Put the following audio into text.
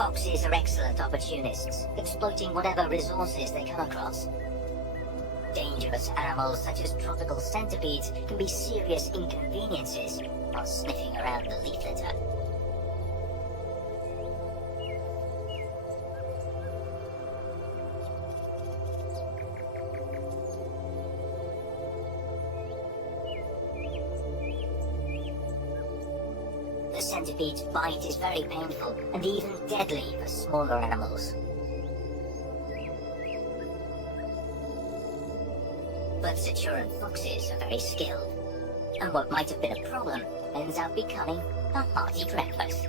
Foxes are excellent opportunists, exploiting whatever resources they come across. Dangerous animals such as tropical centipedes can be serious inconveniences while sniffing around the leaf litter. The centipede's bite is very painful and even deadly for smaller animals. But Sachuran foxes are very skilled, and what might have been a problem ends up becoming a hearty breakfast.